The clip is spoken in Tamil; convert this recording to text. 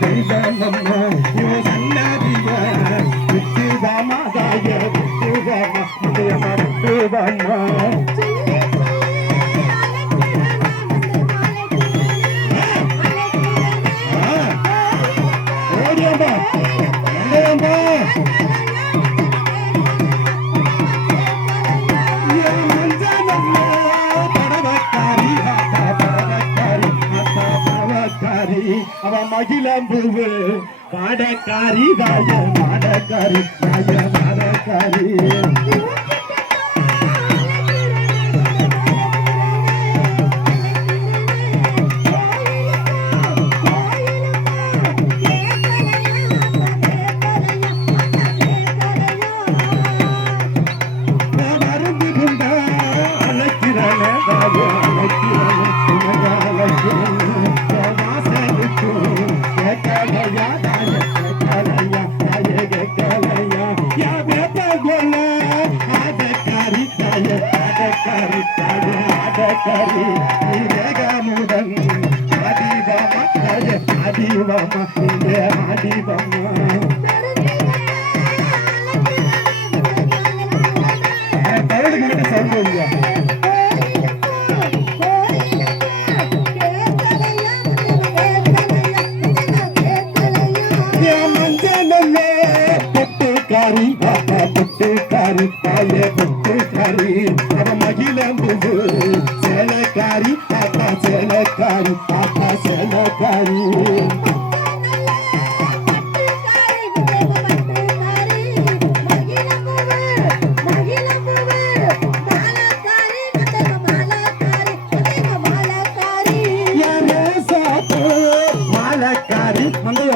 தெய்வமம்மா உன் சன்னதிவ விட்டுதாமா தாய விட்டுதாமா விட்டுதாமா அவ மகிழம்பூவு. பாடக்காரி தாய மாடக்காரி தாய மாடக்காரி அழைக்கிறேன் அழைக்கிறேன். ஆதக்காரி தாய ஆதக்காரி தாய ஆதக்காரி நீ வேகமுடன் ஆதிவாமா தாய ஆதிவாமா நீங்க ஆதிவாமா பரடு கிட்ட சொல்லுங்க மஞ்சளே பொட்டுக்காரி பாப்பா பொட்டுக்காரி தாயே பொட்டுக்காரி அவ